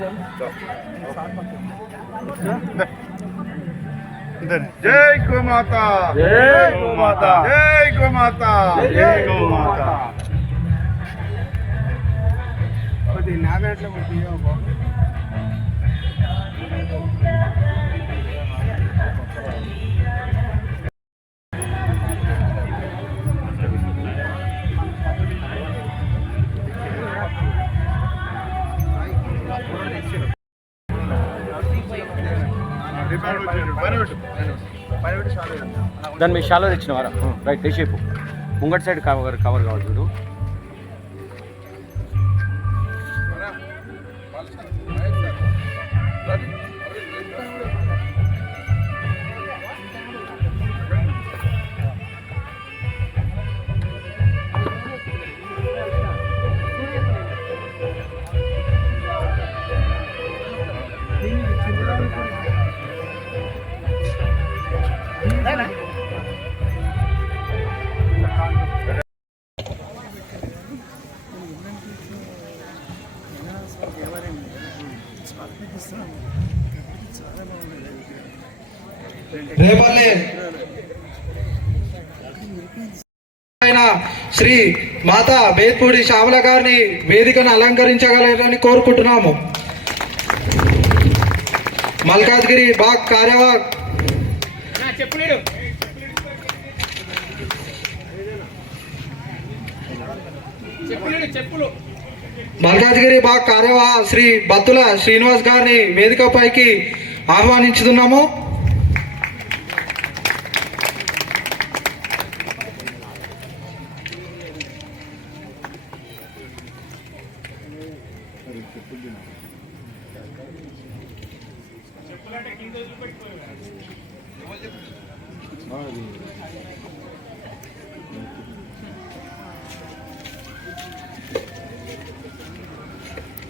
जय गौ माता, जय गौ माता, जय गौ माता, जय गौ माता। దాన్ని మీ షాలో తెచ్చినవారా రైట్ షేపు ముంగటి సైడ్ కవర్ కావాలి చూడు. రేపల్లె శ్రీ మాతా బేత్పూడి శ్యామల గారిని వేదికను అలంకరించగలరని కోరుకుంటున్నాము. మల్కాజ్గిరి బాగ్ కార్యవాహ్ మల్కాజ్గిరి బాగ్ కార్యవాహ శ్రీ బత్తుల శ్రీనివాస్ గారిని వేదికపైకి ఆహ్వానించుతున్నాము.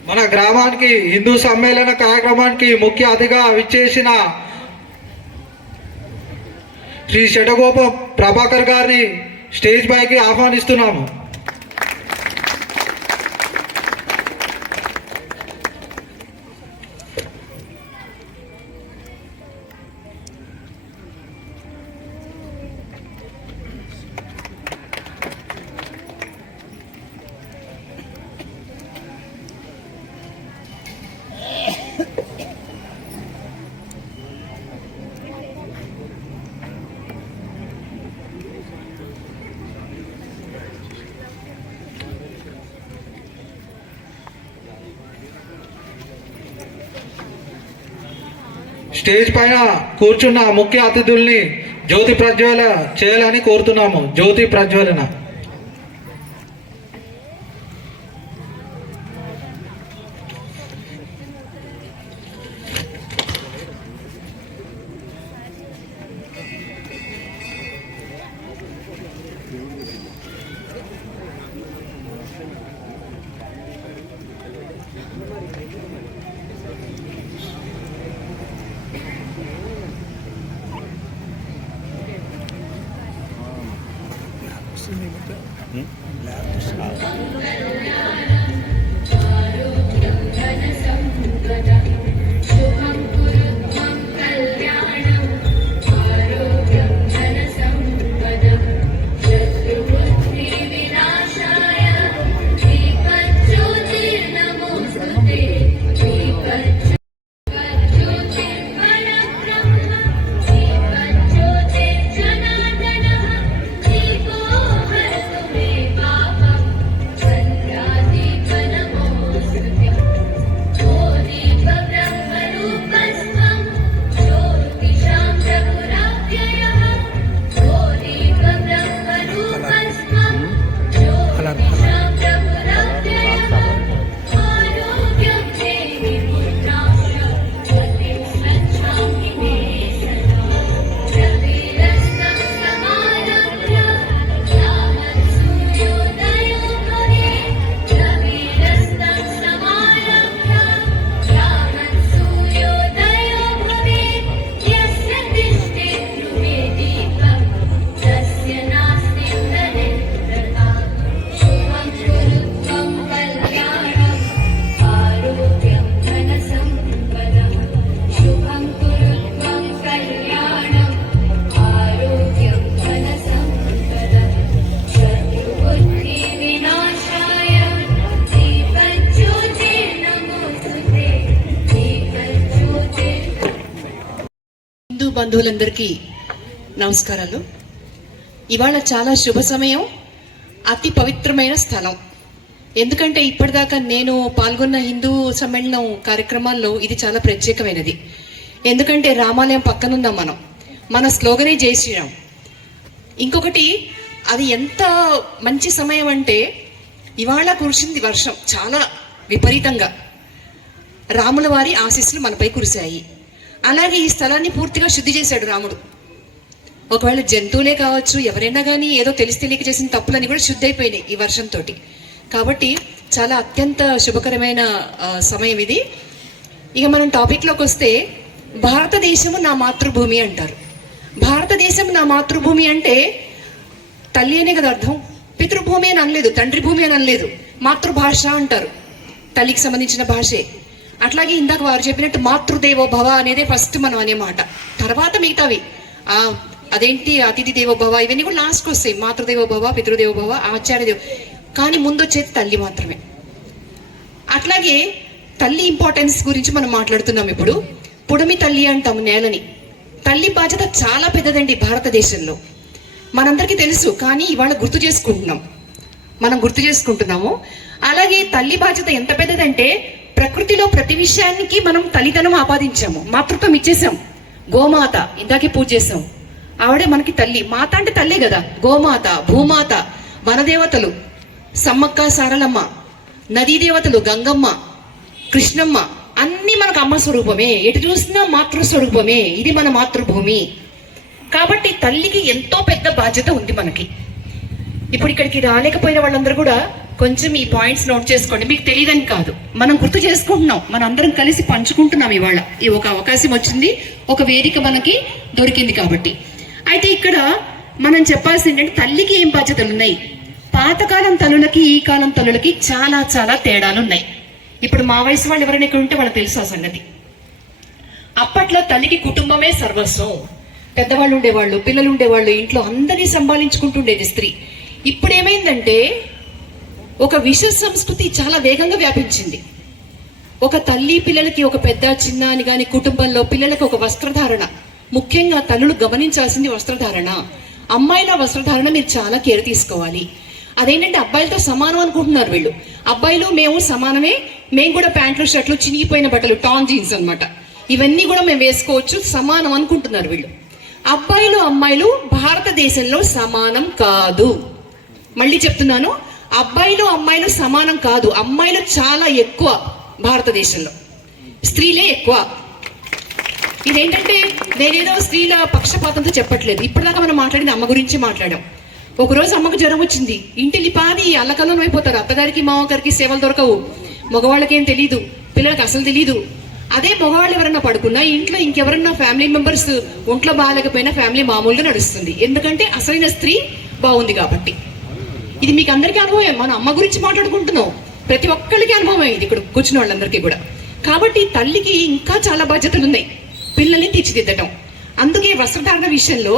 మన గ్రామానికి హిందూ సమ్మేళన కార్యక్రమానికి ముఖ్య అతిథిగా విచ్చేసిన శ్రీ షటగోప ప్రభాకర్ గారిని స్టేజ్ పైకి ఆహ్వానిస్తున్నాము. స్టేజ్ పైన కూర్చున్న ముఖ్య అతిథుల్ని జ్యోతి ప్రజ్వల చేయాలని కోరుతున్నాము. జ్యోతి ప్రజ్వలన. హిందూ బంధువులందరికీ నమస్కారాలు. ఇవాళ చాలా శుభ సమయం, అతి పవిత్రమైన స్థలం. ఎందుకంటే ఇప్పటిదాకా నేను పాల్గొన్న హిందూ సమ్మేళనం కార్యక్రమాల్లో ఇది చాలా ప్రత్యేకమైనది. ఎందుకంటే రామాలయం పక్కనున్నాం మనం. మన స్లోగనే జై శ్రీరామ్. ఇంకొకటి, అది ఎంత మంచి సమయం అంటే ఇవాళ కురిసింది వర్షం చాలా విపరీతంగా. రాముల వారి ఆశీస్సులు మనపై కురిశాయి. అలాగే ఈ స్థలాన్ని పూర్తిగా శుద్ధి చేశాడు రాముడు. ఒకవేళ జంతువులే కావచ్చు, ఎవరైనా కానీ ఏదో తెలియక చేసిన తప్పులన్నీ కూడా శుద్ధి అయిపోయినాయి ఈ వర్షంతో. కాబట్టి చాలా అత్యంత శుభకరమైన సమయం ఇది. ఇక మనం టాపిక్లోకి వస్తే, భారతదేశము నా మాతృభూమి అంటారు. భారతదేశం నా మాతృభూమి అంటే తల్లి అనే కదా అర్థం. పితృభూమి అని అనలేదు, తండ్రి భూమి అని అనలేదు. మాతృభాష అంటారు, తల్లికి సంబంధించిన భాషే. అట్లాగే ఇందాక వారు చెప్పినట్టు మాతృదేవో భవ అనేదే ఫస్ట్ మనం అనే మాట. తర్వాత మిగతావి అదేంటి అతిథి దేవో భవ ఇవన్నీ కూడా లాస్ట్కి వస్తాయి. మాతృదేవో భవ, పితృదేవో భవ, ఆచార్య దేవ, కానీ ముందు వచ్చేది తల్లి మాత్రమే. అట్లాగే తల్లి ఇంపార్టెన్స్ గురించి మనం మాట్లాడుతున్నాం ఇప్పుడు. పుడమి తల్లి అంటాము నేలని. తల్లి బాధ్యత చాలా పెద్దదండి భారతదేశంలో, మనందరికీ తెలుసు. కానీ ఇవాళ మనం గుర్తు చేసుకుంటున్నాము. అలాగే తల్లి బాధ్యత ఎంత పెద్దదంటే, ప్రకృతిలో ప్రతి విషయానికి మనం తల్లిదనం ఆపాదించాము, మాతృత్వం ఇచ్చేసాం. గోమాత ఇందాకే పూజ చేసాం, ఆవిడే మనకి తల్లి. మాత అంటే తల్లే కదా. గోమాత, భూమాత, వనదేవతలు సమ్మక్క సారలమ్మ, నదీ దేవతలు గంగమ్మ, కృష్ణమ్మ, అన్నీ మనకు అమ్మ స్వరూపమే. ఎటు చూసినా మాతృస్వరూపమే. ఇది మన మాతృభూమి. కాబట్టి తల్లికి ఎంతో పెద్ద బాధ్యత ఉంది మనకి. ఇప్పుడు ఇక్కడికి రాలేకపోయిన వాళ్ళందరూ కూడా కొంచెం ఈ పాయింట్స్ నోట్ చేసుకోండి. మీకు తెలియదని కాదు, మనం గుర్తు చేసుకుంటున్నాం, మనం అందరం కలిసి పంచుకుంటున్నాం. ఇవాళ ఈ ఒక అవకాశం వచ్చింది, ఒక వేదిక మనకి దొరికింది కాబట్టి. అయితే ఇక్కడ మనం చెప్పాల్సింది ఏంటంటే, తల్లికి ఏం బాధ్యతలు ఉన్నాయి. పాతకాలం తల్లులకి ఈ కాలం తల్లులకి చాలా చాలా తేడాలు ఉన్నాయి. ఇప్పుడు మా వయసు వాళ్ళు ఎవరైనా ఇక్కడ ఉంటే వాళ్ళకి తెలుసు ఆ సంగతి. అప్పట్లో తల్లికి కుటుంబమే సర్వస్వం. పెద్దవాళ్ళు ఉండేవాళ్ళు, పిల్లలు ఉండేవాళ్ళు, ఇంట్లో అందరినీ సంభాళించుకుంటుండేది స్త్రీ. ఇప్పుడు ఏమైందంటే, ఒక విష సంస్కృతి చాలా వేగంగా వ్యాపించింది. ఒక తల్లి పిల్లలకి ఒక పెద్ద చిన్న అని కానీ, కుటుంబంలో పిల్లలకి ఒక వస్త్రధారణ, ముఖ్యంగా తల్లులు గమనించాల్సింది వస్త్రధారణ. అమ్మాయిల వస్త్రధారణ మీరు చాలా కేర్ తీసుకోవాలి. అదేంటంటే అబ్బాయిలతో సమానం అనుకుంటున్నారు వీళ్ళు. అబ్బాయిలు మేము సమానమే, మేము కూడా ప్యాంట్లు షర్ట్లు చినిగిపోయిన బట్టలు టాన్ జీన్స్ అన్నమాట, ఇవన్నీ కూడా మేము వేసుకోవచ్చు, సమానం అనుకుంటున్నారు వీళ్ళు. అబ్బాయిలు అమ్మాయిలు భారతదేశంలో సమానం కాదు. మళ్ళీ చెప్తున్నాను, అబ్బాయిలు అమ్మాయిలు సమానం కాదు. అమ్మాయిలు చాలా ఎక్కువ భారతదేశంలో, స్త్రీలే ఎక్కువ. ఇదేంటంటే నేనేదో స్త్రీల పక్షపాతంతో చెప్పట్లేదు. ఇప్పటిదాకా మనం మాట్లాడింది అమ్మ గురించి మాట్లాడాం. ఒకరోజు అమ్మకు జ్వరం వచ్చింది, ఇంటిలి పాది అల్లకల్లోనం అయిపోతారు. అత్తగారికి మామగారికి సేవలు దొరకవు, మగవాళ్ళకేం తెలీదు, పిల్లలకి అసలు తెలీదు. అదే మగవాళ్ళు ఎవరన్నా పడుకున్నా ఇంట్లో ఇంకెవరన్నా ఫ్యామిలీ మెంబర్స్ ఒంట్లో బాగాలేకపోయినా ఫ్యామిలీ మామూలుగా నడుస్తుంది. ఎందుకంటే అసలైన స్త్రీ బాగుంది కాబట్టి. ఇది మీకు అందరికీ అనుభవం. మన అమ్మ గురించి మాట్లాడుకుంటున్నాం, ప్రతి ఒక్కరికి అనుభవం ఇది ఇక్కడ కూర్చున్న వాళ్ళందరికీ కూడా. కాబట్టి తల్లికి ఇంకా చాలా బాధ్యతలు ఉన్నాయి, పిల్లల్ని తీర్చిదిద్దటం. అందుకే వస్త్రధారణ విషయంలో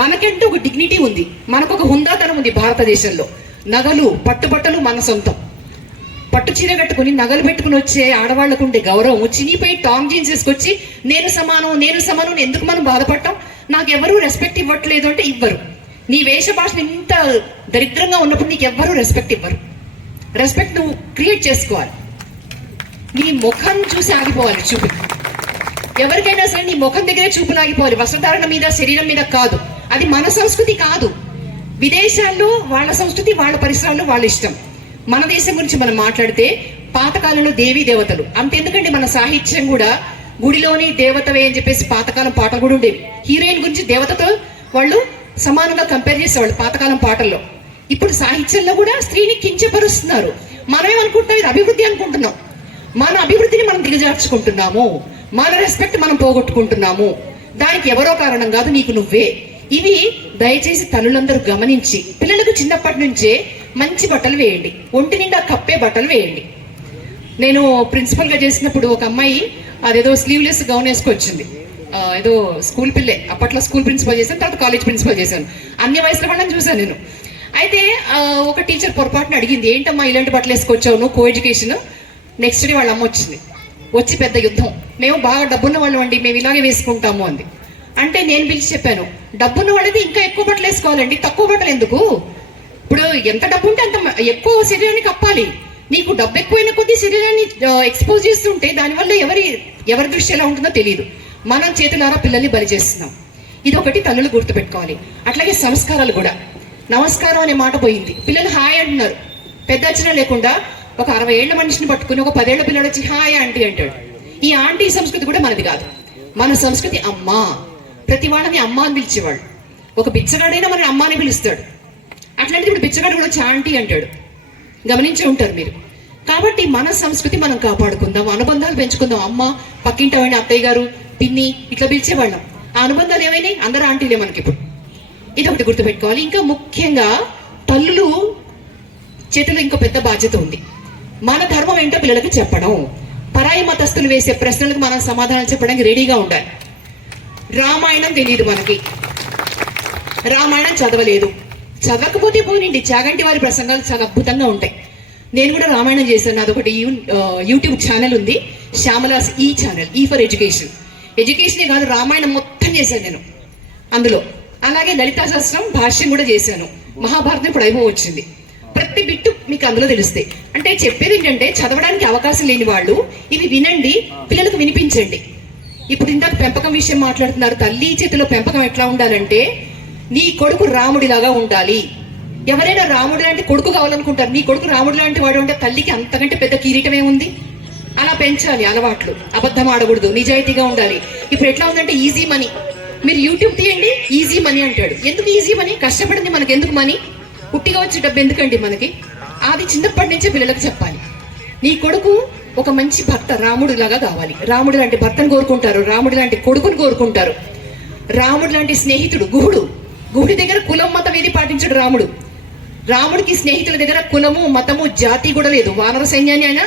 మనకంటూ ఒక డిగ్నిటీ ఉంది, మనకు ఒక హుందాతనం ఉంది. భారతదేశంలో నగలు పట్టుబట్టలు మన సొంతం. పట్టు చీర కట్టుకుని నగలు పెట్టుకుని వచ్చే ఆడవాళ్లకు ఉండే గౌరవం, చినిపోయి టాంగ్ జీన్స్ వేసుకొచ్చి నేను సమానం ఎందుకు మనం బాధపడటం, నాకు ఎవరు రెస్పెక్ట్ ఇవ్వట్లేదు అంటే ఇవ్వరు. నీ వేష భాషను ఇంత దరిద్రంగా ఉన్నప్పుడు నీకు ఎవ్వరూ రెస్పెక్ట్ ఇవ్వరు. రెస్పెక్ట్ నువ్వు క్రియేట్ చేసుకోవాలి. నీ ముఖం చూసి ఆగిపోవాలి చూపు. ఎవరికైనా సరే నీ ముఖం దగ్గరే చూపులు ఆగిపోవాలి, వస్త్రధారణ మీద శరీరం మీద కాదు. అది మన సంస్కృతి కాదు. విదేశాల్లో వాళ్ళ సంస్కృతి, వాళ్ళ పరిసరాల్లో వాళ్ళ ఇష్టం. మన దేశం గురించి మనం మాట్లాడితే పాతకాలంలో దేవీ దేవతలు అంతెందుకంటే మన సాహిత్యం కూడా గుడిలోని దేవతవే అని చెప్పేసి పాతకాలం పాటలు కూడా ఉండేవి. హీరోయిన్ గురించి దేవతతో వాళ్ళు సమానంగా కంపేర్ చేసేవాళ్ళు పాతకాలం పాటల్లో. ఇప్పుడు సాహిత్యంలో కూడా స్త్రీని కించపరుస్తున్నారు. మనం ఏమనుకుంటున్నాం, ఇది అభివృద్ధి అనుకుంటున్నాం. మన అభివృద్ధిని మనం దిగజార్చుకుంటున్నాము, మన రెస్పెక్ట్ మనం పోగొట్టుకుంటున్నాము. దానికి ఎవరో కారణం కాదు, నీకు నువ్వే. ఇవి దయచేసి తల్లులందరూ గమనించి పిల్లలకు చిన్నప్పటి నుంచే మంచి బట్టలు వేయండి, ఒంటి నిండా కప్పే బట్టలు వేయండి. నేను ప్రిన్సిపల్గా చేసినప్పుడు ఒక అమ్మాయి అదేదో స్లీవ్లెస్ గౌన్ వేసుకొచ్చింది. ఏదో స్కూల్ పిల్లే, అప్పట్లో స్కూల్ ప్రిన్సిపల్ చేశాను, తర్వాత కాలేజ్ ప్రిన్సిపల్ చేశాను. అన్ని వయసులో వాళ్ళని చూశాను నేను. అయితే ఒక టీచర్ పొరపాటున అడిగింది, ఏంటమ్మా ఇలాంటి బట్టలు వేసుకొచ్చావు నువ్వు, కో ఎడ్యుకేషన్. నెక్స్ట్ డే వాళ్ళ అమ్మ వచ్చింది, వచ్చి పెద్ద యుద్ధం, మేము బాగా డబ్బున్న వాళ్ళం అండి, మేము ఇలాగే వేసుకుంటాము అంది. అంటే నేను పిలిచి చెప్పాను, డబ్బున్న వాళ్ళది ఇంకా ఎక్కువ బట్టలు వేసుకోవాలండి, తక్కువ బట్టలు ఎందుకు? ఇప్పుడు ఎంత డబ్బు ఉంటే అంత ఎక్కువ శరీరాన్ని కప్పాలి. నీకు డబ్బు ఎక్కువైన కొద్దీ శరీరాన్ని ఎక్స్పోజ్ చేస్తుంటే దానివల్ల ఎవరి దృష్టి ఎలా ఉంటుందో తెలియదు. మనం చేతులారా పిల్లల్ని బలి చేస్తున్నాం. ఇది ఒకటి తల్లులు గుర్తుపెట్టుకోవాలి. అట్లాగే సంస్కారాలు కూడా. నమస్కారం అనే మాట పోయింది. పిల్లలు హాయ్ అంటున్నారు, పెద్ద అర్చన లేకుండా ఒక 60 ఏళ్ల మనిషిని పట్టుకుని ఒక 10 ఏళ్ల పిల్లడు వచ్చి హాయ్ ఆంటీ అంటాడు. ఈ ఆంటీ సంస్కృతి కూడా మనది కాదు. మన సంస్కృతి అమ్మా. ప్రతి వాళ్ళని అమ్మ అని పిలిచేవాళ్ళు. ఒక బిచ్చగాడైనా మన అమ్మ అని పిలుస్తాడు. అట్లాంటిది ఇప్పుడు బిచ్చగాడు కూడా వచ్చి ఆంటీ అంటాడు. గమనించి ఉంటారు మీరు. కాబట్టి మన సంస్కృతి మనం కాపాడుకుందాం, అనుబంధాలు పెంచుకుందాం. అమ్మ, పక్కింటి ఆవిడ, అత్తయ్య గారు, పిన్ని ఇట్లా పిలిచేవాళ్ళం. ఆ అనుబంధాలు ఏమైనాయి? అందరూ ఆంటీలే మనకి ఇప్పుడు. ఇది ఒకటి గుర్తుపెట్టుకోవాలి. ఇంకా ముఖ్యంగా తల్లులు చేతిలో ఇంకో పెద్ద బాధ్యత ఉంది. మన ధర్మం ఏంటో పిల్లలకి చెప్పడం. పరాయి మతస్థులు వేసే ప్రశ్నలకు మనం సమాధానాలు చెప్పడానికి రెడీగా ఉండాలి. రామాయణం తెలియదు మనకి, రామాయణం చదవలేదు, చదవకపోతే పోనండి, చాగంటి వారి ప్రసంగాలు చాలా అద్భుతంగా ఉంటాయి. నేను కూడా రామాయణం చేశాను. నాదొకటి యూట్యూబ్ ఛానల్ ఉంది, శ్యామలాస్ ఈ ఛానల్, ఈ ఫర్ ఎడ్యుకేషన్. ఎడ్యుకేషనే కాదు, రామాయణం మొత్తం చేశాను నేను అందులో. అలాగే లలితా శాస్త్రం భాష్యం కూడా చేశాను. మహాభారతం ఇప్పుడు అయిపో వచ్చింది. ప్రతి బిట్టు మీకు అందులో తెలుస్తాయి. అంటే చెప్పేది ఏంటంటే, చదవడానికి అవకాశం లేని వాళ్ళు ఇవి వినండి, పిల్లలకు వినిపించండి. ఇప్పుడు ఇందాక పెంపకం విషయం మాట్లాడుతున్నారు. తల్లి చేతిలో పెంపకం ఎట్లా ఉండాలంటే, నీ కొడుకు రాముడిలాగా ఉండాలి. ఎవరైనా రాముడి లాంటి కొడుకు కావాలనుకుంటారు. నీ కొడుకు రాముడి లాంటి వాడు అంటే తల్లికి అంతకంటే పెద్ద కిరీటమే ఉంది. అలా పెంచాలి అలవాట్లు. అబద్ధం ఆడకూడదు, నిజాయితీగా ఉండాలి. ఇప్పుడు ఎట్లా ఉందంటే ఈజీ మనీ. మీరు యూట్యూబ్ తీయండి, ఈజీ మనీ అంటాడు. ఎందుకు ఈజీ మనీ? కష్టపడింది మనకి ఎందుకు మనీ? పుట్టిగా వచ్చే డబ్బు ఎందుకండి మనకి? అది చిన్నప్పటి నుంచే పిల్లలకు చెప్పాలి. నీ కొడుకు ఒక మంచి భర్త, రాముడు లాగా కావాలి. రాముడు లాంటి భర్తను కోరుకుంటారు, రాముడు లాంటి కొడుకుని కోరుకుంటారు. రాముడు లాంటి స్నేహితుడు గుహుడి దగ్గర కులం మతం ఏది పాటించడు రాముడు. రాముడికి స్నేహితుల దగ్గర కులము మతము జాతి కూడా లేదు. వానర సైన్యాన్ని ఆయన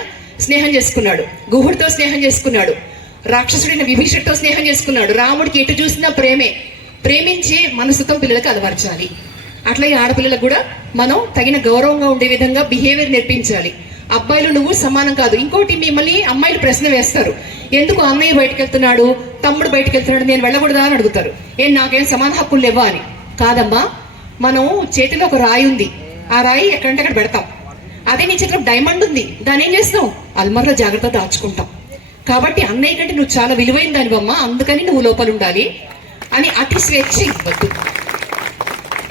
స్నేహం చేసుకున్నాడు, గుహుడితో స్నేహం చేసుకున్నాడు, రాక్షసుడైన విభీషణుడితో స్నేహం చేసుకున్నాడు. రాముడికి ఎటు చూసినా ప్రేమే. ప్రేమించే మనసుతో పిల్లలకు అలవర్చాలి. అట్లాగే ఆడపిల్లలకు కూడా మనం తగిన గౌరవంగా ఉండే విధంగా బిహేవియర్ నేర్పించాలి. అబ్బాయిలు నువ్వు సమానం కాదు. ఇంకోటి, మిమ్మల్ని అమ్మాయిలు ప్రశ్న వేస్తారు, ఎందుకు అన్నయ్య బయటకు వెళ్తున్నాడు, తమ్ముడు బయటకు వెళ్తున్నాడు, నేను వెళ్ళకూడదా అని అడుగుతారు. నాకేం సమాన హక్కులు లేవా అని. కాదమ్మా, మనం చేతిలో ఒక రాయి ఉంది, ఆ రాయి ఎక్కడంటే అక్కడ పెడతాం. అదే నీ చేతిలో డైమండ్ ఉంది, దాన్ని ఏం చేస్తావు? అల్మార్లో జాగ్రత్తగా దాచుకుంటాం. కాబట్టి అన్నయ్య కంటే నువ్వు చాలా విలువైన దానివమ్మా, అందుకని నువ్వు లోపల ఉండాలి అని అతి స్వేచ్ఛ ఇవ్వద్దు.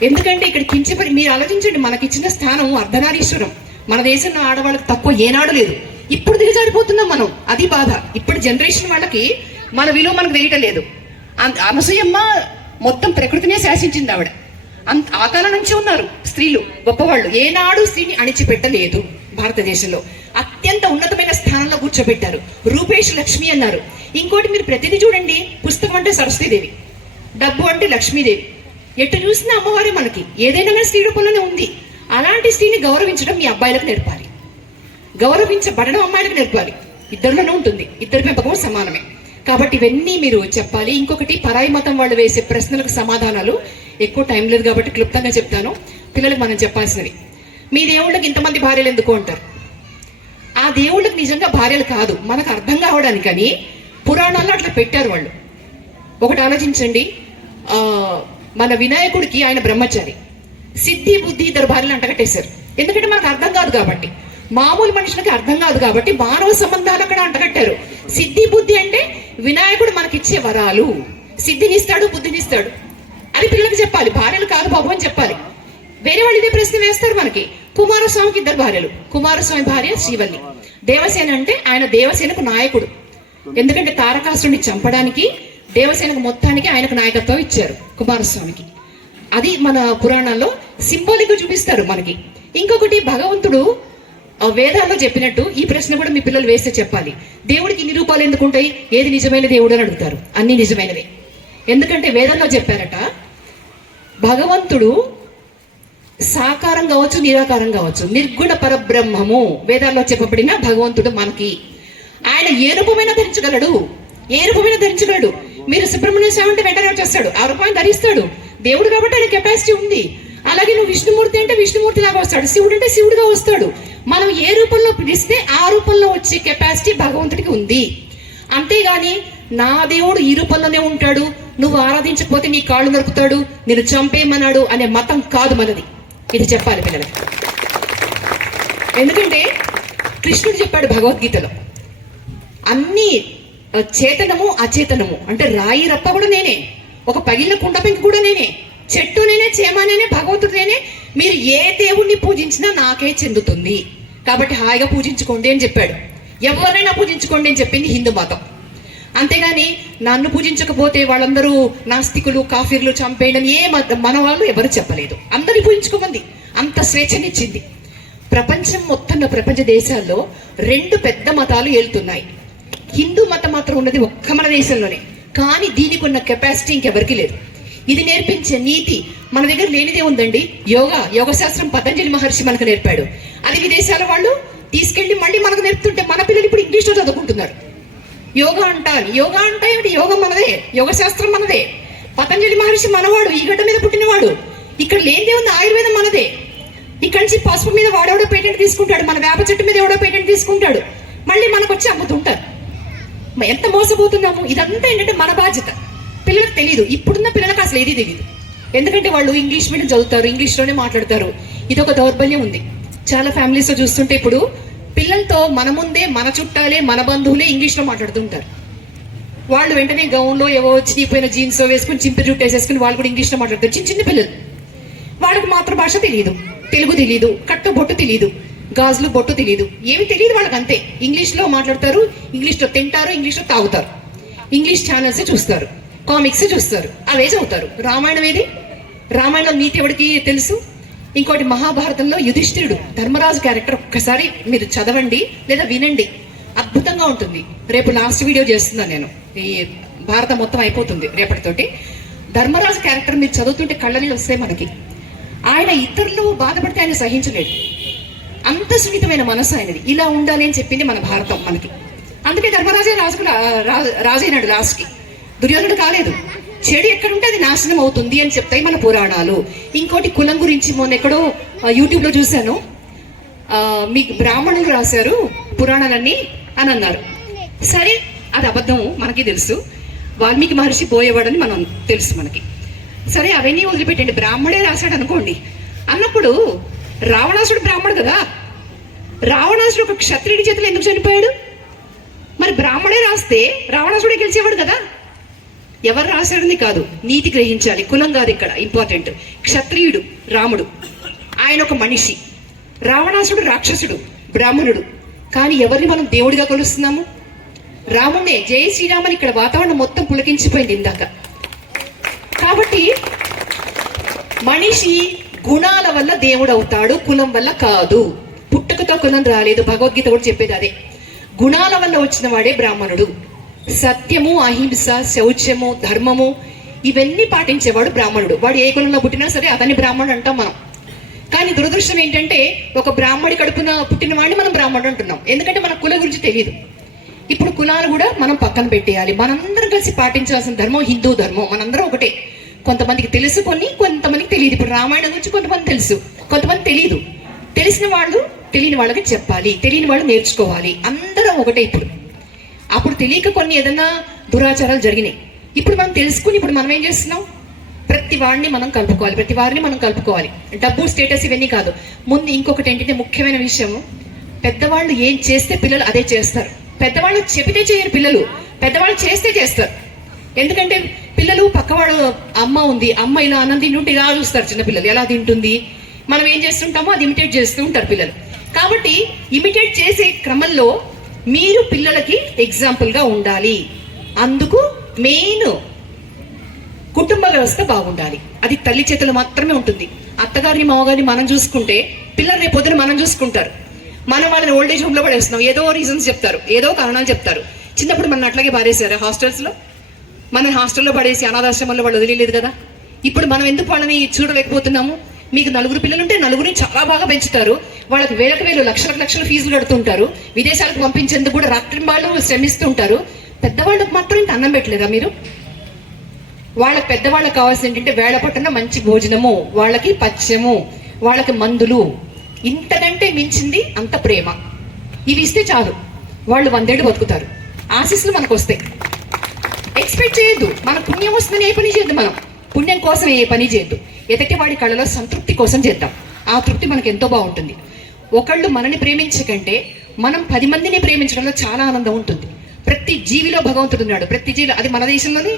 ఎందుకంటే ఇక్కడ కించపడి మీరు ఆలోచించండి, మనకిచ్చిన స్థానం అర్ధనారీశ్వరం. మన దేశంలో ఆడవాళ్ళకి తక్కువ ఏనాడు లేదు. ఇప్పుడు దిగజారిపోతున్నాం మనం, అది బాధ. ఇప్పుడు జనరేషన్ వాళ్ళకి మన విలువ మనకు తెలియటం లేదు. అనసూయమ్మ మొత్తం ప్రకృతినే శాసించింది ఆవిడ. ఆ కాలం నుంచి ఉన్నారు స్త్రీలు గొప్పవాళ్ళు. ఏనాడు స్త్రీని అణిచిపెట్టలేదు. భారతదేశంలో అత్యంత ఉన్నతమైన స్థానంలో కూర్చోబెట్టారు. రూపేష్ లక్ష్మి అన్నారు. ఇంకోటి, మీరు ప్రతిదీ చూడండి, పుస్తకం అంటే సరస్వతీదేవి, డబ్బు అంటే లక్ష్మీదేవి. ఎటు చూసినా అమ్మవారే మనకి. ఏదైనా కానీ స్త్రీ రూపంలోనే ఉంది. అలాంటి స్త్రీని గౌరవించడం మీ అబ్బాయిలకు నేర్పాలి, గౌరవించబడడం అమ్మాయిలకు నేర్పాలి. ఇద్దరిలోనే ఉంటుంది, ఇద్దరి పెంపకం సమానమే. కాబట్టి ఇవన్నీ మీరు చెప్పాలి. ఇంకొకటి, పరాయి మతం వాళ్ళు వేసే ప్రశ్నలకు సమాధానాలు. ఎక్కువ టైం లేదు కాబట్టి క్లుప్తంగా చెప్తాను. పిల్లలకు మనం చెప్పాల్సినవి, మీ దేవుళ్ళకి ఇంతమంది భార్యలు ఎందుకు అంటారు? ఆ దేవుళ్ళకి నిజంగా భార్యలు కాదు, మనకు అర్థం కావడానికి అని పురాణాల్లో అట్లా పెట్టారు వాళ్ళు. ఒకటి ఆలోచించండి, మన వినాయకుడికి ఆయన బ్రహ్మచారి, సిద్ధి బుద్ధి ఇద్దరు భార్యలు అంటగట్టేశారు. ఎందుకంటే మనకు అర్థం కాదు కాబట్టి, మామూలు మనుషులకి అర్థం కాదు కాబట్టి మానవ సంబంధాలు అక్కడ అంటగట్టారు. సిద్ధి బుద్ధి అంటే వినాయకుడు మనకిచ్చే వరాలు, సిద్ధినిస్తాడు బుద్ధినిస్తాడు అని పిల్లలకి చెప్పాలి. భార్యలు కాదు బాబు అని చెప్పాలి. వేరే వాళ్ళు ఇదే ప్రశ్న వేస్తారు మనకి. కుమారస్వామికి ఇద్దరు భార్యలు, కుమారస్వామి భార్య శ్రీవల్లి. దేవసేన అంటే ఆయన దేవసేనకు నాయకుడు. ఎందుకంటే తారకాసురుడిని చంపడానికి దేవసేనకు మొత్తానికి ఆయనకు నాయకత్వం ఇచ్చారు కుమారస్వామికి. అది మన పురాణాల్లో సింబాలిక్ గా చూపిస్తారు మనకి. ఇంకొకటి, భగవంతుడు వేదాల్లో చెప్పినట్టు ఈ ప్రశ్న కూడా మీ పిల్లలు వేస్తే చెప్పాలి. దేవుడికి ఇన్ని రూపాలు ఎందుకు ఉంటాయి, ఏది నిజమైన దేవుడు అని అడుగుతారు. అన్ని నిజమైనవే. ఎందుకంటే వేదంలో చెప్పారట, భగవంతుడు సాకారం కావచ్చు, నిరాకారం కావచ్చు, నిర్గుణ పరబ్రహ్మము. వేదాల్లో చెప్పబడిన భగవంతుడు మనకి ఆయన ఏ రూపమైనా ధరించగలడు, ఏ రూపమైనా ధరించగలడు. మీరు సుబ్రహ్మణ్య స్వామి అంటే వెంటనే వచ్చేస్తాడు, ఆ రూపాన్ని ధరిస్తాడు. దేవుడు కాబట్టి ఆయన కెపాసిటీ ఉంది. అలాగే నువ్వు విష్ణుమూర్తి అంటే విష్ణుమూర్తి లాగా వస్తాడు, శివుడు అంటే శివుడుగా వస్తాడు. మనం ఏ రూపంలో పిలిస్తే ఆ రూపంలో వచ్చే కెపాసిటీ భగవంతుడికి ఉంది. అంతేగాని నా దేవుడు ఈ రూపంలోనే ఉంటాడు, నువ్వు ఆరాధించకపోతే నీ కాళ్ళు నరుకుతాడు, నేను చంపేయమన్నాడు అనే మతం కాదు మనది. ఇది చెప్పాలి పిల్లలకి. ఎందుకంటే కృష్ణుడు చెప్పాడు భగవద్గీతలో, అన్ని చేతనము అచేతనము అంటే రాయి రప్ప కూడా నేనే, ఒక పగిలిన కుండ పెంకు కూడా నేనే, చెట్టు నేనే, చేమ నేనే, భగవంతుడు నేనే. మీరు ఏ దేవుణ్ణి పూజించినా నాకే చెందుతుంది, కాబట్టి హాయిగా పూజించుకోండి అని చెప్పాడు. ఎవరైనా పూజించుకోండి అని చెప్పింది హిందూ మతం. అంతేగాని నన్ను పూజించకపోతే వాళ్ళందరూ నాస్తికులు, కాఫీర్లు, చంపేయడం మన వాళ్ళు ఎవరు చెప్పలేదు. అందరినీ పూజించుకోమంది, అంత స్వేచ్ఛనిచ్చింది. ప్రపంచం మొత్తంలో, ప్రపంచ దేశాల్లో 2 పెద్ద మతాలు ఏలుతున్నాయి. హిందూ మతం మాత్రం ఉన్నది ఒక్క మన దేశంలోనే, కానీ దీనికి ఉన్న కెపాసిటీ ఇంకెవరికి లేదు. ఇది నేర్పించే నీతి మన దగ్గర లేనిదే ఉందండి. యోగ శాస్త్రం పతంజలి మహర్షి మనకు నేర్పాడు. అది విదేశాల వాళ్ళు తీసుకెళ్లి మళ్ళీ మనకు నేర్పుతుంటే మన పిల్లలు ఇప్పుడు ఇంగ్లీష్లో చదువుకుంటున్నారు. యోగా అంటే ఏమిటి? యోగం మనదే, యోగ శాస్త్రం మనదే. పతంజలి మహర్షి మనవాడు, ఈ గడ్డ మీద పుట్టినవాడు. ఇక్కడ లేనిదే ఉంది, ఆయుర్వేదం మనదే. ఇక్కడి నుంచి పసుపు మీద వాడెవడో పేటెంట్ తీసుకుంటాడు, మన వేప చెట్టు మీద ఎవడో పేటెంట్ తీసుకుంటాడు, మళ్ళీ మనకు వచ్చి అమ్ముతుంటారు. ఎంత మోసపోతున్నాము. ఇదంతా ఏంటంటే మన బాధ్యత. పిల్లలకు తెలియదు, ఇప్పుడున్న పిల్లలకు అసలు ఏది తెలియదు. ఎందుకంటే వాళ్ళు ఇంగ్లీష్ మీడియం చదువుతారు, ఇంగ్లీష్లోనే మాట్లాడతారు. ఇదొక దౌర్బల్యం ఉంది చాలా ఫ్యామిలీస్లో చూస్తుంటే. ఇప్పుడు పిల్లలతో మన ముందే మన చుట్టాలే, మన బంధువులే ఇంగ్లీష్లో మాట్లాడుతుంటారు. వాళ్ళు వెంటనే గౌన్లో ఏవో చినిగిపోయిన జీన్స్ వేసుకుని, చింపి జుట్టు వేసేసుకుని వాళ్ళు కూడా ఇంగ్లీష్లో మాట్లాడతారు. చిన్న పిల్లలు, వాళ్ళకి మాతృభాష తెలియదు, తెలుగు తెలియదు, కట్టు బొట్టు తెలియదు, గాజులు బొట్టు తెలియదు, ఏమి తెలియదు వాళ్ళకి. అంతే ఇంగ్లీష్లో మాట్లాడతారు, ఇంగ్లీష్లో తింటారు, ఇంగ్లీష్లో తాగుతారు, ఇంగ్లీష్ ఛానల్స్ చూస్తారు, కామిక్స్ చూస్తారు, అవే చదువుతారు. రామాయణం ఏది? రామాయణం నీతి ఎవరికి తెలుసు? ఇంకోటి మహాభారతంలో యుధిష్ఠిరుడు, ధర్మరాజు క్యారెక్టర్ ఒక్కసారి మీరు చదవండి లేదా వినండి, అద్భుతంగా ఉంటుంది. రేపు లాస్ట్ వీడియో చేస్తున్నాను నేను, ఈ భారతం మొత్తం అయిపోతుంది రేపటితోటి. ధర్మరాజు క్యారెక్టర్ మీరు చదువుతుంటే కళ్ళ నీళ్ళు వస్తాయి మనకి. ఆయన ఇతరులు బాధపడితే ఆయన సహించలేడు, అంత సున్నితమైన మనసు ఆయనది. ఇలా ఉండాలి అని చెప్పింది మన భారతం మనకి. అందుకే ధర్మరాజే రాజైనాడు లాస్ట్కి, దుర్యోధనుడు కాలేదు. చెడు ఎక్కడుంటే అది నాశనం అవుతుంది అని చెప్తాయి మన పురాణాలు. ఇంకోటి కులం గురించి మొన్న ఎక్కడో యూట్యూబ్లో చూశాను, మీకు బ్రాహ్మణులు రాశారు పురాణాలన్నీ అని అన్నారు. సరే, అది అబద్ధం మనకి తెలుసు. వాల్మీకి మహర్షి పోయేవాడని మనం తెలుసు మనకి. సరే, అవన్నీ వదిలిపెట్టండి, బ్రాహ్మడే రాశాడు అనుకోండి. అన్నప్పుడు రావణాసుడు బ్రాహ్మడు కదా, రావణాసుడు ఒక క్షత్రియుడి చేతిలో ఎందుకు చనిపోయాడు? మరి బ్రాహ్మడే రాస్తే రావణాసుడే గెలిచేవాడు కదా. ఎవరు రాశాడని కాదు, నీతి గ్రహించాలి. కులం కాదు ఇక్కడ ఇంపార్టెంట్. క్షత్రియుడు రాముడు, ఆయన ఒక మనిషి. రావణాసుడు రాక్షసుడు, బ్రాహ్మణుడు. కానీ ఎవరిని మనం దేవుడిగా కొలుస్తున్నాము? రాముడే. జై శ్రీరామని ఇక్కడ వాతావరణం మొత్తం పులకించిపోయింది ఇందాక. కాబట్టి మనిషి గుణాల వల్ల దేవుడు అవుతాడు, కులం వల్ల కాదు. పుట్టుకతో కులం రాలేదు, భగవద్గీత కూడా చెప్పేది అదే. గుణాల వల్ల వచ్చిన వాడే బ్రాహ్మణుడు. సత్యము, అహింస, శౌచ్యము, ధర్మము ఇవన్నీ పాటించేవాడు బ్రాహ్మణుడు. వాడు ఏ కులంలో పుట్టినా సరే అతన్ని బ్రాహ్మణుడు అంటాం మనం. కానీ దురదృష్టం ఏంటంటే ఒక బ్రాహ్మడి కడుపున పుట్టిన వాడిని మనం బ్రాహ్మణుడు అంటున్నాం, ఎందుకంటే మన కుల గురించి తెలియదు. ఇప్పుడు కులాలు కూడా మనం పక్కన పెట్టేయాలి. మనందరం కలిసి పాటించాల్సిన ధర్మం హిందూ ధర్మం. మనందరం ఒకటే. కొంతమందికి తెలుసు, కొంతమందికి తెలియదు. ఇప్పుడు రామాయణం గురించి కొంతమంది తెలుసు, కొంతమంది తెలియదు. తెలిసిన వాళ్ళు తెలియని వాళ్ళకి చెప్పాలి, తెలియని వాళ్ళు నేర్చుకోవాలి. అందరం ఒకటే. అప్పుడు తెలియక కొన్ని ఏదైనా దురాచారాలు జరిగినాయి. ఇప్పుడు మనం తెలుసుకుని ఇప్పుడు మనం ఏం చేస్తున్నాం? ప్రతి వాడిని మనం కలుపుకోవాలి, ప్రతి వారిని మనం కలుపుకోవాలి. డబ్బు, స్టేటస్ ఇవన్నీ కాదు. ముందు ఇంకొకటి ఏంటంటే ముఖ్యమైన విషయం, పెద్దవాళ్ళు ఏం చేస్తే పిల్లలు అదే చేస్తారు. పెద్దవాళ్ళు చెబితే చేయరు పిల్లలు, పెద్దవాళ్ళు చేస్తే చేస్తారు. ఎందుకంటే పిల్లలు పక్కవాడు అమ్మ ఉంది, అమ్మ ఇలా అన్నం తింటుంటే ఇలా చూస్తారు. చిన్నపిల్లలు ఎలా తింటుంది, మనం ఏం చేస్తుంటామో అది ఇమిటేట్ చేస్తూ ఉంటారు పిల్లలు. కాబట్టి ఇమిటేట్ చేసే క్రమంలో మీరు పిల్లలకి ఎగ్జాంపుల్గా ఉండాలి. అందుకు మెయిన్ కుటుంబ వ్యవస్థ బాగుండాలి. అది తల్లి చేతులు మాత్రమే ఉంటుంది. అత్తగారిని, మామగారిని మనం చూసుకుంటే పిల్లలు రేపు పొద్దున మనం చూసుకుంటారు. మనం వాళ్ళని ఓల్డేజ్ హోమ్లో పడేస్తున్నాం, ఏదో రీజన్స్ చెప్తారు, ఏదో కారణాలు చెప్తారు. చిన్నప్పుడు మన అట్లాగే పారేశారు హాస్టల్స్లో. మన హాస్టల్లో పడేసి అనాథాశ్రమంలో వాళ్ళు వదిలేదు కదా. ఇప్పుడు మనం ఎందుకు వాళ్ళని చూడలేకపోతున్నాము? మీకు 9 పిల్లలుంటే 9ని చాలా బాగా పెంచుతారు. వాళ్ళకి వేలకు లక్షల ఫీజులు కడుతుంటారు. విదేశాలకు పంపించేందుకు కూడా రాత్రింబాళ్ళు శ్రమిస్తుంటారు. పెద్దవాళ్ళకి మాత్రం ఇంత అన్నం పెట్టలేదా మీరు? వాళ్ళకి పెద్దవాళ్ళకి కావాల్సింది ఏంటంటే వేళ పట్టున మంచి భోజనము, వాళ్ళకి పథ్యము, వాళ్ళకి మందులు. ఇంతకంటే మించింది అంత ప్రేమ. ఇవి ఇస్తే చాలు, వాళ్ళు 100 ఏళ్ళు బతుకుతారు. ఆశీస్సులు మనకు వస్తాయి. ఎక్స్పెక్ట్ చేయొద్దు. మన పుణ్యం వస్తుందని ఏ పని చేయొద్దు. మనం పుణ్యం కోసం ఏ పని చేయొద్దు. ఎదుటి వాడి కళ్ళలో సంతృప్తి కోసం చేద్దాం. ఆ తృప్తి మనకు ఎంతో బాగుంటుంది. ఒకళ్ళు మనని ప్రేమించకంటే మనం 10 మందిని ప్రేమించడంలో చాలా ఆనందం ఉంటుంది. ప్రతి జీవిలో భగవంతుడు ఉన్నాడు. ప్రతి జీవిలో, అది మన దేశంలోనే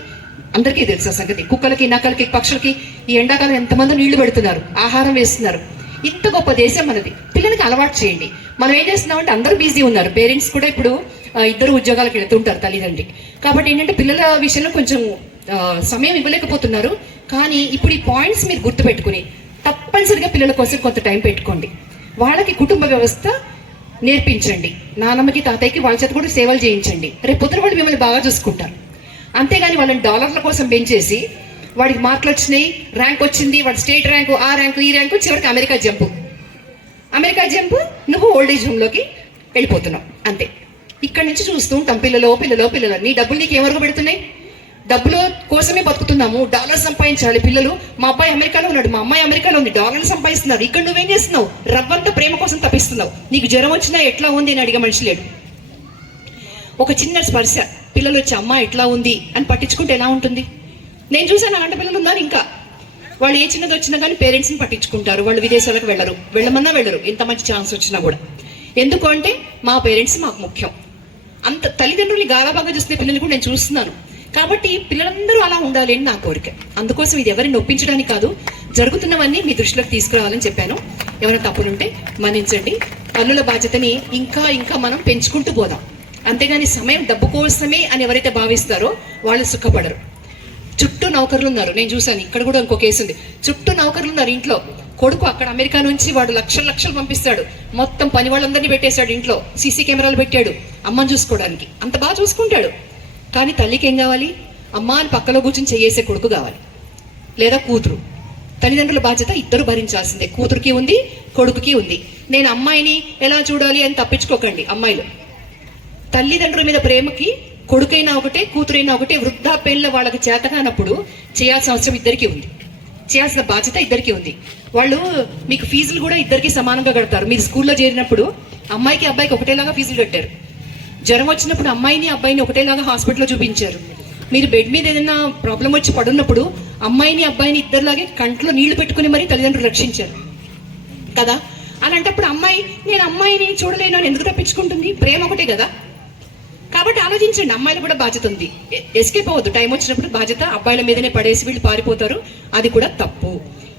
అందరికీ తెలుసు ఆ సంగతి. కుక్కలకి, నక్కలకి, పక్షులకి ఈ ఎండాకాలం ఎంతమంది నీళ్లు పెడుతున్నారు, ఆహారం వేస్తున్నారు. ఇంత గొప్ప దేశం మనది. పిల్లలకి అలవాటు చేయండి. మనం ఏం చేస్తున్నామంటే అందరూ బిజీ ఉన్నారు. పేరెంట్స్ కూడా ఇప్పుడు 2 ఉద్యోగాలకు వెళుతుంటారు తల్లిదండ్రి. కాబట్టి ఏంటంటే పిల్లల విషయంలో కొంచెం సమయం ఇవ్వలేకపోతున్నారు. కానీ ఇప్పుడు ఈ పాయింట్స్ మీరు గుర్తుపెట్టుకుని తప్పనిసరిగా పిల్లల కోసం కొంత టైం పెట్టుకోండి. వాళ్ళకి కుటుంబ వ్యవస్థ నేర్పించండి. నాన్నమ్మకి, తాతయ్యకి వాళ్ళ చేత కూడా సేవలు చేయించండి. రేపు పొద్దున వాళ్ళు మిమ్మల్ని బాగా చూసుకుంటారు. అంతేగాని వాళ్ళని డాలర్ల కోసం పెంచేసి వాడికి మార్కులు వచ్చినాయి, ర్యాంక్ వచ్చింది, వాడి స్టేట్ ర్యాంకు, ఆ ర్యాంకు, ఈ ర్యాంకు, చివరికి అమెరికా జంపు, నువ్వు ఓల్డ్ ఏజ్ హోమ్లోకి వెళ్ళిపోతున్నావు. అంతే. ఇక్కడ నుంచి చూస్తూ ఉంటాం పిల్లలు నీ డబ్బులు నీకు ఏమరుగు పెడుతున్నాయి? డబ్బుల కోసమే బతుకుతున్నాము. డాలర్ సంపాదించాలి. పిల్లలు, మా అబ్బాయి అమెరికాలో ఉన్నాడు, మా అమ్మాయి అమెరికాలో ఉంది, డాలర్లు సంపాదిస్తున్నారు. ఇక్కడ నువ్వేం చేస్తున్నావు? రవ్వంతా ప్రేమ కోసం తప్పిస్తున్నావు. నీకు జ్వరం వచ్చినా ఎట్లా ఉంది అని అడిగే మనిషి లేడు. ఒక చిన్న స్పర్శ, పిల్లలు వచ్చి అమ్మ ఎట్లా ఉంది అని పట్టించుకుంటే ఎలా ఉంటుంది? నేను చూసాను అలాంటి పిల్లలు ఉన్నారు. ఇంకా వాళ్ళు ఏ చిన్నది వచ్చినా కానీ పేరెంట్స్ని పట్టించుకుంటారు. వాళ్ళు విదేశాలకు వెళ్ళమన్నా వెళ్ళరు ఇంత మంచి ఛాన్స్ వచ్చినా కూడా. ఎందుకు అంటే మా పేరెంట్స్ మాకు ముఖ్యం. అంత తల్లిదండ్రుల్ని గారాబాగా చూస్తున్న పిల్లల్ని కూడా నేను చూస్తున్నాను. కాబట్టి పిల్లలందరూ అలా ఉండాలి అని నా కోరిక. అందుకోసం ఇది ఎవరిని నొప్పించడానికి కాదు, జరుగుతున్నవన్నీ మీ దృష్టిలోకి తీసుకురావాలని చెప్పాను. ఎవరైనా తప్పులుంటే మన్నించండి. పన్నుల బాధ్యతని ఇంకా మనం పెంచుకుంటూ పోదాం. అంతేగాని సమయం డబ్బు కోసమే అని ఎవరైతే భావిస్తారో వాళ్ళు సుఖపడరు. చుట్టూ నౌకర్లు ఉన్నారు. నేను చూసాను, ఇక్కడ కూడా ఇంకో కేసు ఉంది. చుట్టూ నౌకర్లు ఉన్నారు ఇంట్లో. కొడుకు అక్కడ అమెరికా నుంచి వాడు లక్షలు పంపిస్తాడు. మొత్తం పని వాళ్ళందరినీ పెట్టేశాడు ఇంట్లో. సీసీ కెమెరాలు పెట్టాడు అమ్మని చూసుకోవడానికి. అంత బాగా చూసుకుంటాడు. కానీ తల్లికి ఏం కావాలి? అమ్మ అని పక్కలో కూర్చొని చేసే కొడుకు కావాలి, లేదా కూతురు. తల్లిదండ్రుల బాధ్యత ఇద్దరు భరించాల్సిందే. కూతురికి ఉంది, కొడుకుకి ఉంది. నేను అమ్మాయిని ఎలా చూడాలి అని తప్పించుకోకండి. అమ్మాయిలు తల్లిదండ్రుల మీద ప్రేమకి కొడుకైనా ఒకటే, కూతురైనా ఒకటే. వృద్ధాప్యంలో వాళ్ళకి చేతగానప్పుడు చేయాల్సిన అవసరం ఇద్దరికి ఉంది, చేయాల్సిన బాధ్యత ఇద్దరికి ఉంది. వాళ్ళు మీకు ఫీజులు కూడా ఇద్దరికి సమానంగా కడతారు. మీరు స్కూల్లో చేరినప్పుడు అమ్మాయికి అబ్బాయికి ఒకటేలాగా ఫీజులు కట్టారు. జ్వరం వచ్చినప్పుడు అమ్మాయిని అబ్బాయిని ఒకటేలాగా హాస్పిటల్లో చూపించారు. మీరు బెడ్ మీద ఏదైనా ప్రాబ్లం వచ్చి పడున్నప్పుడు అమ్మాయిని అబ్బాయిని ఇద్దరులాగే కంట్లో నీళ్లు పెట్టుకుని మరీ తల్లిదండ్రులు రక్షించారు కదా. అలాంటప్పుడు నేను అమ్మాయిని చూడలేను అని ఎందుకు తప్పించుకుంటుంది? ప్రేమ ఒకటే కదా. కాబట్టి ఆలోచించండి. అమ్మాయిలు కూడా బాధ్యత ఉంది. ఎస్కేప్ అవ్వద్దు. టైం వచ్చినప్పుడు బాధ్యత అబ్బాయిల మీదనే పడేసి వీళ్ళు పారిపోతారు. అది కూడా తప్పు.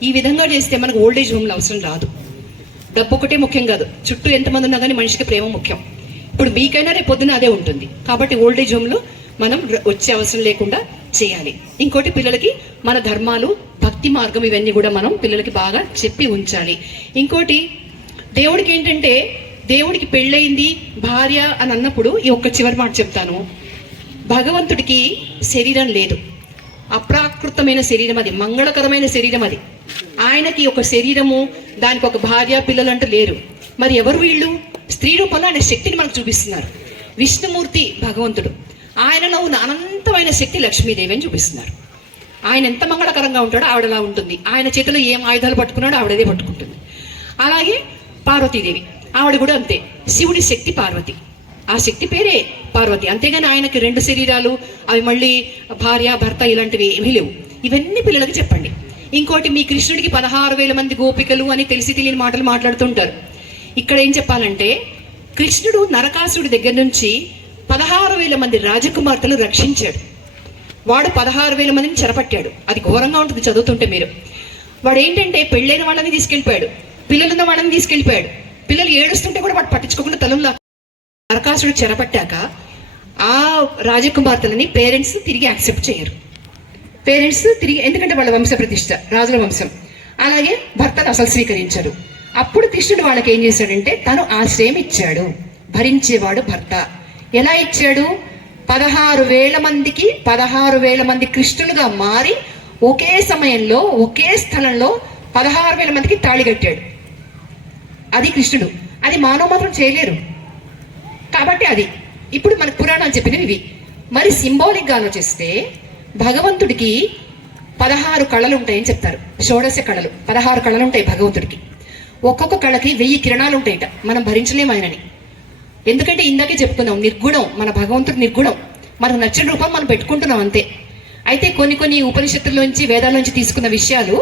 ఈ విధంగా చేస్తే మనకు ఓల్డ్ ఏజ్ హోమ్లో అవసరం రాదు. డబ్బు ఒకటే ముఖ్యం కాదు, చుట్టూ ఎంతమంది ఉన్నా కానీ మనిషికి ప్రేమ ముఖ్యం. ఇప్పుడు మీకైనా రేపు పొద్దున అదే ఉంటుంది. కాబట్టి ఓల్డ్ ఏజ్ హోమ్లో మనం వచ్చే అవసరం లేకుండా చేయాలి. ఇంకోటి, పిల్లలకి మన ధర్మాలు, భక్తి మార్గం ఇవన్నీ కూడా మనం పిల్లలకి బాగా చెప్పి ఉంచాలి. ఇంకోటి, దేవుడికి ఏంటంటే, దేవుడికి పెళ్ళయింది భార్య అని అన్నప్పుడు ఈ ఒక్క చివరి మాట చెప్తాను. భగవంతుడికి శరీరం లేదు, అప్రాకృతమైన శరీరం అది, మంగళకరమైన శరీరం అది. ఆయనకి ఒక శరీరము, దానికి ఒక భార్య పిల్లలు అంటూ లేరు. మరి ఎవరు వీళ్ళు? స్త్రీ రూపంలో ఆయన శక్తిని మనకు చూపిస్తున్నారు. విష్ణుమూర్తి భగవంతుడు, ఆయనలో ఉన్న అనంతమైన శక్తి లక్ష్మీదేవి అని చూపిస్తున్నారు. ఆయన ఎంత మంగళకరంగా ఉంటాడో ఆవిడలా ఉంటుంది. ఆయన చేతిలో ఏం ఆయుధాలు పట్టుకున్నాడో ఆవిడదే పట్టుకుంటుంది. అలాగే పార్వతీదేవి, ఆవిడ కూడా అంతే. శివుడి శక్తి పార్వతి, ఆ శక్తి పేరే పార్వతి. అంతేగాని ఆయనకి 2 శరీరాలు, అవి మళ్ళీ భార్య భర్త ఇలాంటివి ఏమీ లేవు. ఇవన్నీ పిల్లలకి చెప్పండి. ఇంకోటి, మీ కృష్ణుడికి 16,000 మంది గోపికలు అని తెలిసి తెలియని మాటలు మాట్లాడుతుంటారు. ఇక్కడ ఏం చెప్పాలంటే, కృష్ణుడు నరకాసుడి దగ్గర నుంచి 16,000 మంది రాజకుమార్తెలు రక్షించాడు. వాడు 16,000 మందిని చెరపట్టాడు. అది ఘోరంగా ఉంటుంది చదువుతుంటే మీరు. వాడు ఏంటంటే, పెళ్ళైన వాళ్ళని తీసుకెళ్ళిపోయాడు, పిల్లలున్న వాళ్ళని తీసుకెళ్ళిపోయాడు. పిల్లలు ఏడుస్తుంటే కూడా వాడు పట్టించుకోకుండా తలంలా. నరకాసుడు చెరపట్టాక ఆ రాజకుమార్తెలని పేరెంట్స్ తిరిగి యాక్సెప్ట్ చేయరు. ఎందుకంటే వాళ్ళ వంశ ప్రతిష్ట, రాజుల వంశం. అలాగే భర్తను అసలు స్వీకరించరు. అప్పుడు కృష్ణుడు వాళ్ళకి ఏం చేశాడంటే, తను ఆశ్రయం ఇచ్చాడు. భరించేవాడు భర్త. ఎలా ఇచ్చాడు? 16,000 మంది కృష్ణులుగా మారి ఒకే సమయంలో ఒకే స్థలంలో 16,000 మందికి తాళి కట్టాడు. అది కృష్ణుడు. అది మానవ మాత్రం చేయలేరు. కాబట్టి అది ఇప్పుడు మనకు పురాణాలు చెప్పినవి ఇవి. మరి సింబాలిక్గా ఆలోచిస్తే భగవంతుడికి 16 కళలు ఉంటాయని చెప్తారు. షోడశ కళలు, 16 కళలు ఉంటాయి భగవంతుడికి. ఒక్కొక్క కళకి 1000 కిరణాలు ఉంటాయట. మనం భరించలేము ఆయనని. ఎందుకంటే ఇందాకే చెప్పుకున్నాం, నిర్గుణం. మన భగవంతుడు నిర్గుణం. మనకు నచ్చిన రూపం మనం పెట్టుకుంటున్నాం అంతే. అయితే కొన్ని ఉపనిషత్తుల్లోంచి వేదాల్లోంచి తీసుకున్న విషయాలు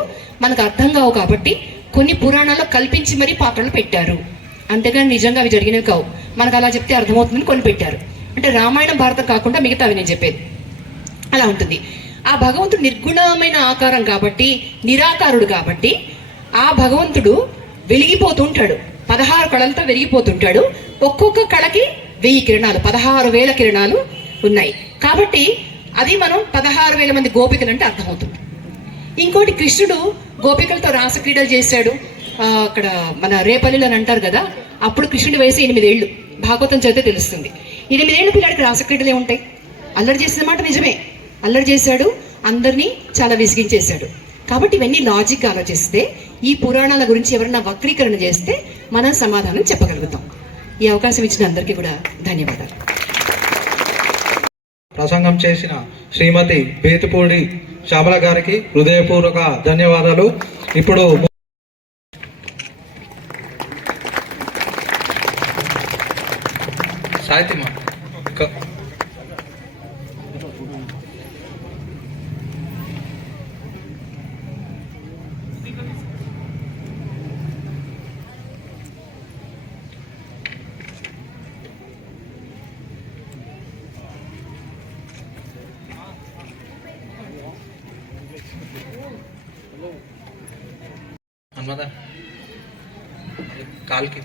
మనకు అర్థం కావు కాబట్టి కొన్ని పురాణాల్లో కల్పించి మరీ పాత్రలు పెట్టారు. అంతేగాని నిజంగా అవి జరిగినవి కావు. మనకు అలా చెప్తే అర్థమవుతుందని కొన్ని పెట్టారు. అంటే రామాయణం భారతం కాకుండా మిగతావి నేను చెప్పేది అలా ఉంటుంది. ఆ భగవంతుడు నిర్గుణమైన ఆకారం కాబట్టి, నిరాకారుడు కాబట్టి ఆ భగవంతుడు వెలిగిపోతుంటాడు. 16 కళలతో వెలిగిపోతుంటాడు. ఒక్కొక్క కళకి 1000 కిరణాలు, 16,000 కిరణాలు ఉన్నాయి. కాబట్టి అది మనం 16,000 మంది గోపికలు అంటే అర్థమవుతుంది. ఇంకోటి, కృష్ణుడు గోపికలతో రాసక్రీడలు చేశాడు. అక్కడ మన రేపల్లిలో అని అంటారు కదా, అప్పుడు కృష్ణుడి వయసు 8 ఏళ్ళు. భాగవతం చదివితే తెలుస్తుంది. 8 ఏళ్ళ పిల్లాడికి రాసక్రీడలే ఉంటాయి. అల్లరి చేసిన మాట నిజమే, అల్లరి చేశాడు, అందరినీ చాలా విసిగించేశాడు. కాబట్టి ఇవన్నీ లాజిక్ ఆలోచిస్తే ఈ పురాణాల గురించి ఎవరైనా వక్రీకరణ చేస్తే మనం సమాధానం చెప్పగలుగుతాం. ఈ అవకాశం ఇచ్చిన అందరికీ కూడా ధన్యవాదాలు. ప్రసంగం చేసిన శ్రీమతి బేతుపూడి శ్యామల గారికి హృదయపూర్వక ధన్యవాదాలు. ఇప్పుడు సాహిత్యమా హనుమద కాల్కి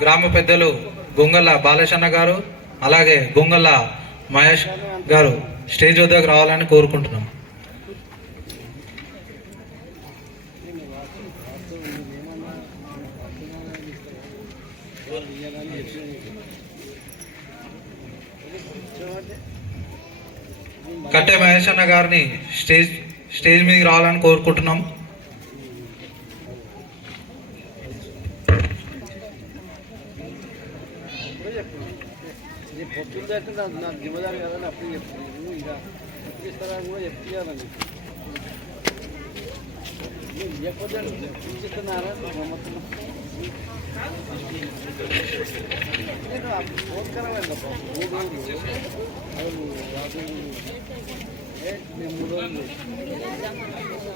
గ్రామ పెద్దలు గొంగళ్ళ బాలశన్న గారు అలాగే గొంగళ్ళ మహేష్ గారు స్టేజ్ వద్దకు రావాలని కోరుకుంటున్నాం. కట్టె మహేష్ అన్న గారిని స్టేజ్ మీదకి రావాలని కోరుకుంటున్నాం. నాకు జిమ్మదారి కాదని అప్పుడు చెప్తున్నాను. ఇక ఎప్పుడు ఇస్తారా కూడా చెప్తున్నాను. చెప్పొద్దు చూపిస్తున్నారా ఫోన్కరాలండి.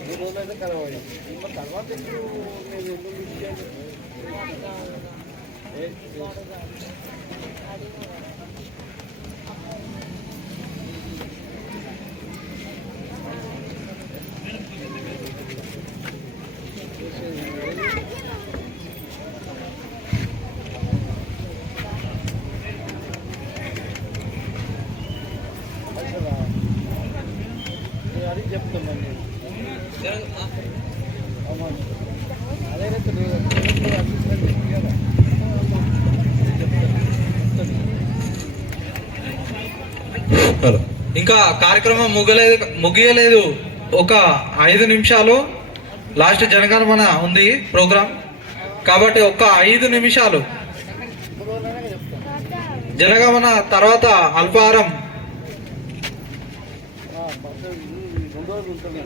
3 రోజులు అయితే కలవాలి. తర్వాత ఇప్పుడు నేను ఎందుకు అది చెప్తున్నాను నేను. అదే ఇంకా కార్యక్రమం ముగియలేదు. ఒక 5 నిమిషాలు లాస్ట్ జనగణమన ఉంది ప్రోగ్రాం కాబట్టి ఒక 5 నిమిషాలు జనగణమన తర్వాత అల్పాహారం 2 రోజులు ఉంటుంది.